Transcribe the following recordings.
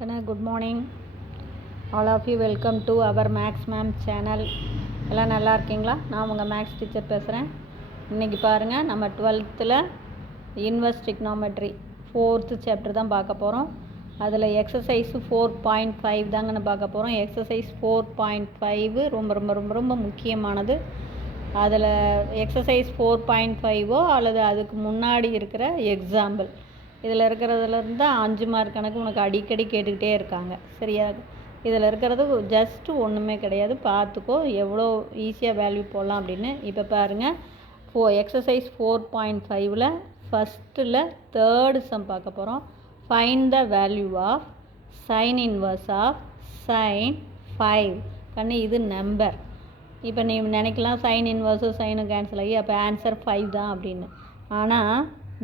Good morning. All of you welcome to our Max Ma'am channel. எல்லாம் நல்லா இருக்கீங்களா? நான் உங்கள் மேக்ஸ் டீச்சர் பேசுகிறேன். இன்றைக்கி பாருங்கள், நம்ம 12th inverse trigonometry 4th chapter தான் பார்க்க போகிறோம். அதில் எக்ஸசைஸ் 4.5 தாங்கன்னு பார்க்க போகிறோம். எக்ஸசைஸ் 4.5 ரொம்ப ரொம்ப ரொம்ப ரொம்ப முக்கியமானது. அதில் எக்ஸசைஸ் 4.5 அல்லது அதுக்கு முன்னாடி இருக்கிற எக்ஸாம்பிள் இதில் இருக்கிறதுலேருந்து 5 மார்க் கணக்கு உனக்கு அடிக்கடி கேட்டுக்கிட்டே இருக்காங்க. சரியா? இதில் இருக்கிறது ஜஸ்ட்டு ஒன்றுமே கிடையாது, பார்த்துக்கோ எவ்வளோ ஈஸியாக வேல்யூ போடலாம் அப்படின்னு. இப்போ பாருங்கள், எக்ஸசைஸ் 4.5ல் ஃபஸ்ட்டில் 3rd சம் பார்க்க போகிறோம். Find the value of sine inverse of sine 5. இது நம்பர். இப்போ நீ நினைக்கலாம் சைன் இன்வர்ஸு சைனு கேன்சல் ஆகி அப்போ ஆன்சர் 5 தான் அப்படின்னு. ஆனால்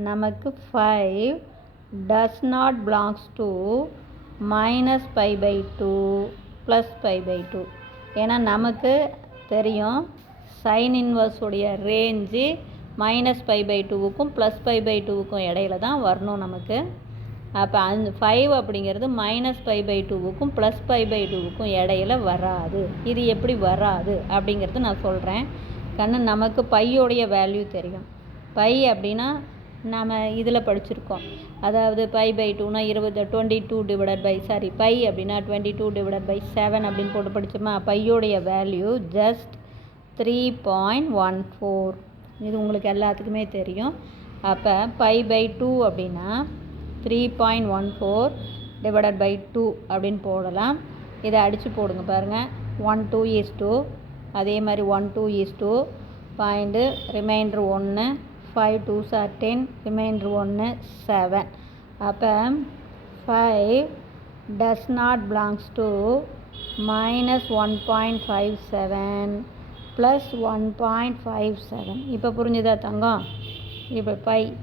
நமக்கு 5 does not belongs to -π/2 +π/2. ஏன்னா நமக்கு தெரியும் சைன் இன்வர்ஸுடைய ரேஞ்சு -π/2க்கும் +π/2க்கும் இடையில தான் வரணும் நமக்கு. அப்போ 5 அப்படிங்கிறது -π/2க்கும் +π/2க்கும் இடையில வராது. இது எப்படி வராது அப்படிங்கிறது நான் சொல்கிறேன். நமக்கு பையோடைய வேல்யூ தெரியும். பை அப்படின்னா நாம் இதில் படிச்சிருக்கோம். அதாவது π/2னா 22 பை அப்படின்னா 22/7 அப்படின்னு போட்டு படித்தோமா. பையோடைய வேல்யூ ஜஸ்ட் 3.14. இது உங்களுக்கு எல்லாத்துக்குமே தெரியும். அப்போ π/2 அப்படின்னா 3.14 / 2 அப்படின்னு போடலாம். இதை அடித்து போடுங்க பாருங்கள். 1 2 is 2, அதே மாதிரி 1 2 is 2, point remainder 1, 5 2s are 10, remainder 1 7. அப்போ 5 does not belongs to -1.57 +1.57. இப்போ புரிஞ்சுதா தங்கம்? இப்போ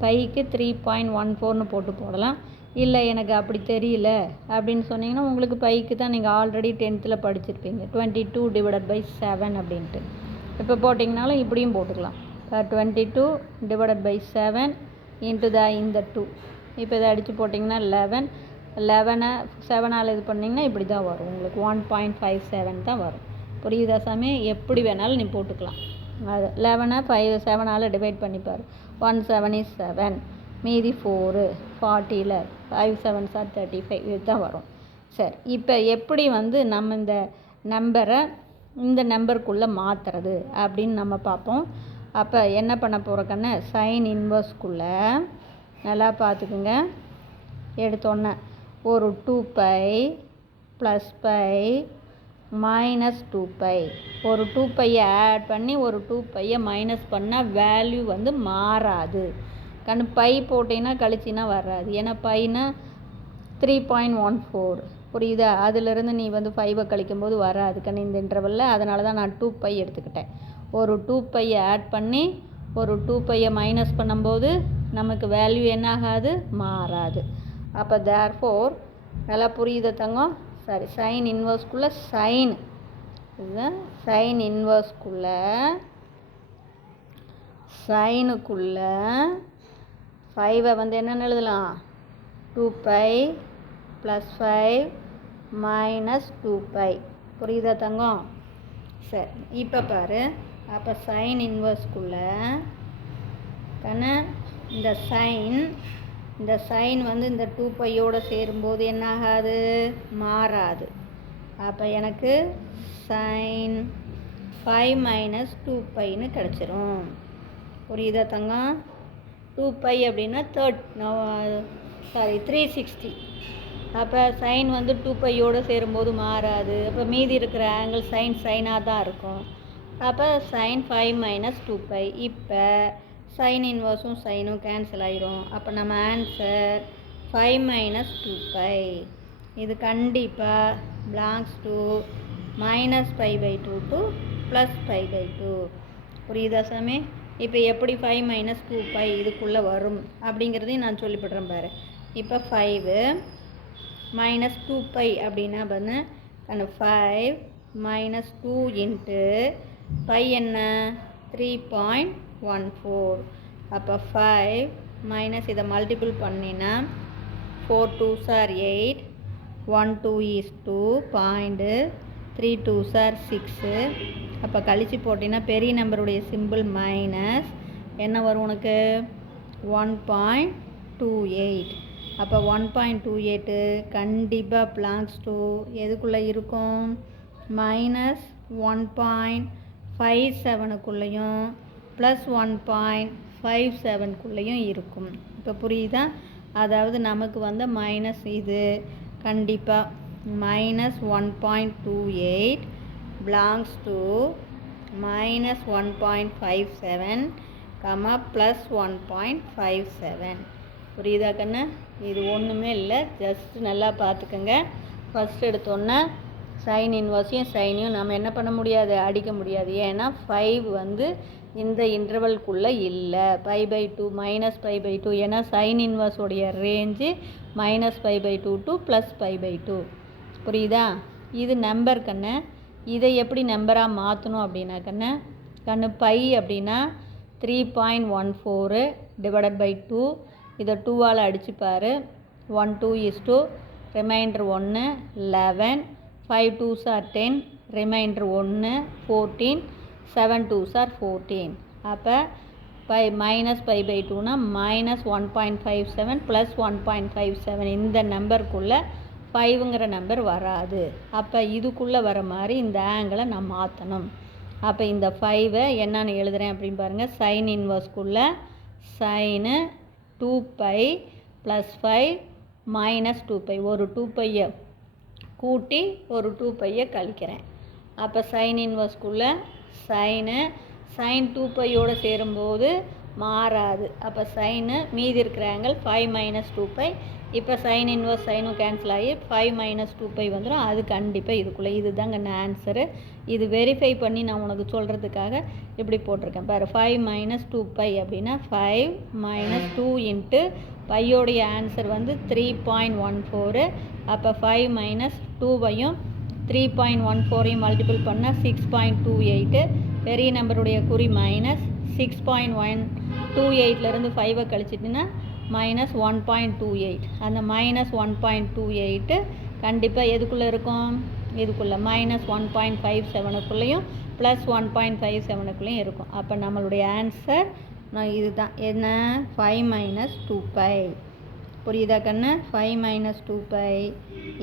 பைக்கு 3.14ன்னு போட்டு போடலாம். இல்லை எனக்கு அப்படி தெரியல அப்படின்னு சொன்னீங்கன்னா உங்களுக்கு பைக்கு தான் நீங்கள் ஆல்ரெடி 10th படிச்சிருப்பீங்க 22/7 அப்படின்ட்டு. இப்போ போட்டிங்கனாலும் இப்படியும் போட்டுக்கலாம். 22/7 இன்ட்டு இந்த 2. இப்போ இதை அடித்து போட்டிங்கன்னா 11 7ஆல் இது பண்ணிங்கன்னா இப்படி தான் வரும். உங்களுக்கு 1.57 தான் வரும். புரியுதா சாமி? எப்படி வேணாலும் நீ போட்டுக்கலாம். அது 11 7ஆல் டிவைட் பண்ணிப்பார். 1 7 is 7, மீதி 4 40ல் 5 7s are 35. இது தான் வரும். சரி, இப்போ எப்படி நம்ம இந்த நம்பரை இந்த நம்பருக்குள்ளே மாற்றுறது அப்படின்னு நம்ம பார்ப்போம். அப்போ என்ன பண்ண போகிறோக்கன்னு சைன் இன்வர்ஸ்குள்ளே நல்லா பார்த்துக்குங்க. எடுத்தோன்னே ஒரு 2π +π -2π, ஒரு 2πயை ஆட் பண்ணி ஒரு 2πயை மைனஸ் பண்ணால் வேல்யூ மாறாது. பை போட்டிங்கன்னா கழிச்சின்னா வராது. ஏன்னா பைனா 3.14. புரியுதா? அதிலிருந்து நீ 5 கழிக்கும்போது வராது இந்த இன்டர்வலில். அதனால தான் நான் 2π எடுத்துக்கிட்டேன். ஒரு 2πயை ஆட் பண்ணி ஒரு 2πயை மைனஸ் பண்ணும்போது நமக்கு வேல்யூ என்ன ஆகாது? மாறாது. அப்போ தேர்ஃபோர் நல்லா புரியுது தங்கம்? சரி, சைன் இன்வர்ஸ்குள்ளே சைன் இன்வர்ஸ்குள்ளே சைனுக்குள்ளே 5ஐ என்னென்னு எழுதலாம்? 2π +5 -2π. புரியுதா தங்கம்? சரி, இப்போ பாரு. அப்போ சைன் இன்வர்ஸ்குள்ளே இந்த சைன் இந்த 2πயோடு சேரும்போது என்ன ஆகாது? மாறாது. அப்போ எனக்கு சைன் 5 - 2πன்னு கிடச்சிரும். புரியுதா தங்கம்? 2π அப்படின்னா 360. அப்போ சைன் 2πயோடு சேரும்போது மாறாது. அப்போ மீதி இருக்கிற ஆங்கிள் சைனாக தான் இருக்கும். அப்போ சைன் 5 - 2π. இப்போ சைன் இன்வர்ஸும் சைனும் கேன்சல் ஆகிரும். அப்போ நம்ம ஆன்சர் 5 - 2π. இது கண்டிப்பாக பிலாங்ஸ் டு -π/2 to +π/2. புரியுதா சாமி? இப்போ எப்படி 5 - 2π இதுக்குள்ளே வரும் அப்படிங்கிறதையும் நான் சொல்லிவிடுறேன் பாரு. இப்போ 5 - 2π அப்படின்னா 5 - 2 இன்ட்டு பை என்ன? 3.14. அப்போ 5 மைனஸ் இதை மல்டிபிள் பண்ணினா 4 2s are 8, 1 2 is 2 point 3 2s are 6. அப்போ கழிச்சு போட்டிங்கன்னா பெரிய நம்பருடைய சிம்பிள் மைனஸ் என்ன வரும் உனக்கு 1.28. அப்போ 1.28 கண்டிப்பாக பிலாங்ஸ் டு எதுக்குள்ளே இருக்கும் மைனஸ் 1.57க்குள்ளேயும் ப்ளஸ் 1.57க்குள்ளேயும் இருக்கும். இப்போ புரியுதா? அதாவது நமக்கு வந்து மைனஸ் இது கண்டிப்பாக minus 1.28 belongs to minus 1.57 comma plus 1.57. புரியுதா கண்ணு? இது ஒன்றுமே இல்லை, ஜஸ்ட் நல்லா பார்த்துக்கோங்க. ஃபஸ்ட் எடுத்தோன்னே சைன் இன்வர்ஸையும் சைனையும் நம்ம என்ன பண்ண முடியாது, அடிக்க முடியாது. ஏன்னா 5 வந்து இந்த இன்டர்வல்குள்ளே இல்லை. π/2 -π/2. ஏன்னா சைன் இன்வர்ஸோடைய ரேஞ்சு -π/2 டு +π/2. புரியுதா? இது நம்பர் கண்ணு. இதை எப்படி நம்பராக மாற்றணும் அப்படின்னா கண்ணு பை அப்படின்னா 3.14 டிவைடட் பை 2. இதை 2ஆல் அடிச்சுப்பார். 1 2 is 2, remainder 1 11, 5 2s are 10, remainder 1 14, 7 2s are 14. அப்போ -π/2னா -1.57 ப்ளஸ் 1.57. இந்த நம்பருக்குள்ளே 5ங்கிற நம்பர் வராது. அப்போ இதுக்குள்ளே வர மாதிரி இந்த ஆங்கிளை நான் மாற்றணும். அப்போ இந்த 5ஐ என்னன்னு எழுதுகிறேன் அப்படின்னு பாருங்கள். சைன் இன்வர்ஸ்குள்ளே சைனு 2π ப்ளஸ் 5 மைனஸ் 2π. ஒரு 2πயை கூட்டி ஒரு 2πயை கழிக்கிறேன். அப்போ சைன் இன்வர்ஸ்குள்ளே சைனு சைன் 2πயோடு சேரும்போது மாறாது. அப்போ சைனு மீதி இருக்கிற ஆங்கிள் 5 - 2π. இப்போ சைன் இன்வர்ஸ் சைனும் கேன்சல் ஆகி 5 - 2π வந்துடும். அது கண்டிப்பாக இதுக்குள்ளே. இது தாங்க ஆன்சரு. இது வெரிஃபை பண்ணி நான் உனக்கு சொல்கிறதுக்காக இப்படி போட்டிருக்கேன் பாரு. 5 - 2π அப்படின்னா 5 - 2 இன்ட்டு பையோடைய ஆன்சர் வந்து 3.14. அப்போ 5 - 2வையும் 3.14ஐயும் மல்டிபிள் பண்ணால் 6.28. பெரிய நம்பருடைய குறி மைனஸ் 6.128லேருந்து 5ஐ கழிச்சிட்டிங்கன்னா -1.28. அந்த -1.28 கண்டிப்பாக எதுக்குள்ளே இருக்கும், இதுக்குள்ளே -1.57க்குள்ளேயும் ப்ளஸ் 1.57க்குள்ளேயும் இருக்கும். அப்போ நம்மளுடைய ஆன்சர் இதுதான். என்ன 5 - 2π. புரியுதா கண்ணு? 5 - 2π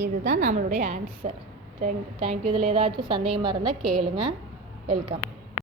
இதுதான் நம்மளுடைய ஆன்சர். தேங்க்யூ. இதில் ஏதாச்சும் சந்தேகமாக இருந்தால் கேளுங்க. வெல்கம்.